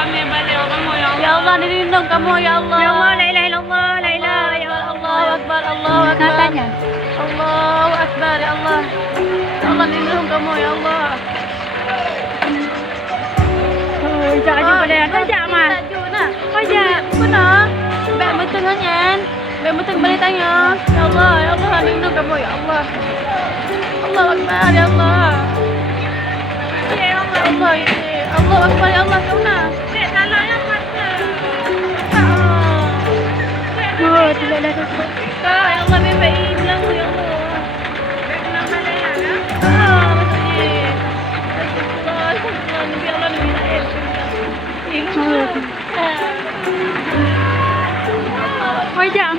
kami balik kamu ya Allah. Ya Allah, dilindung kamu ya Allah. Ya Allah, la ilaha illallah, la ilaha ya Allah. Allahu Akbar, Allahu Akbar. Katanya. Allahu Akbar ya Allah. Ya Allah, lindung kamu ya Allah. Oh, jangan boleh. Tajak mas. Tajuk nak. Tajak. Benar. Baik betul kan? Baik betul kembali tanya. Ya Allah, ya Allah, lindung kamu ya Allah. Allahu Akbar ya Allah. Ya Allah. Allah ini. Allahu Akbar ya Allah, kau nak. Dek salahnya mata. Oh, tidak ada apa. Ya Allah, baik bilang ya Allah. Kena malah ya. Betul je. Astagfirullah, astagfirullah. Nabi Allah, Nabi Naib. Tajak.